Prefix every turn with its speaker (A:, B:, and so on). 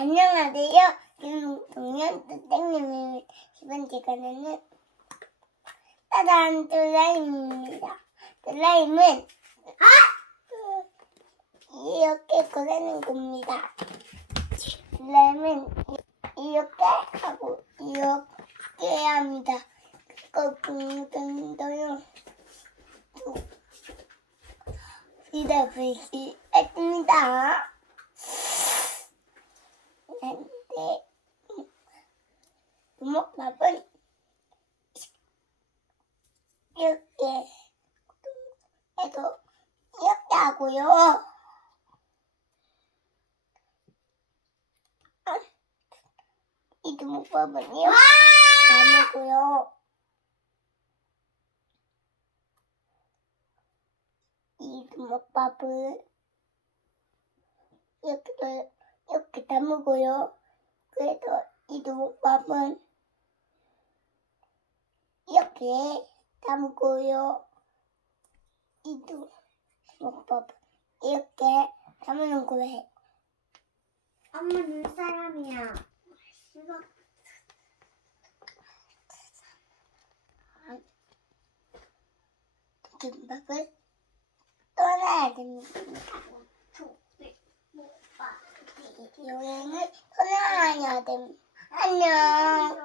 A: 안녕하세요. 김동현 선생님의 이번 시간에는 따단 슬라임입니다. 슬라임은 이렇게 꺼내는 겁니다. 슬라임은 이렇게 하고 이렇게 합니다. 그리고 붕등도요. 이답을 했습니다. 근데 주먹밥은 이렇게 해도 이렇게 하고요. 이 주먹밥은요. 나누고요. 이 주먹밥을 이렇게 도- 이렇게 담으고요. 그래서 이 주먹밥은 이렇게 담고요. 이 주먹밥 이렇게 담는 거예요.
B: 엄마 눈사람이야. 싫어.
A: 김밥을 떠나야 됩니다. 여행을 떠나야 됩니다. 안녕.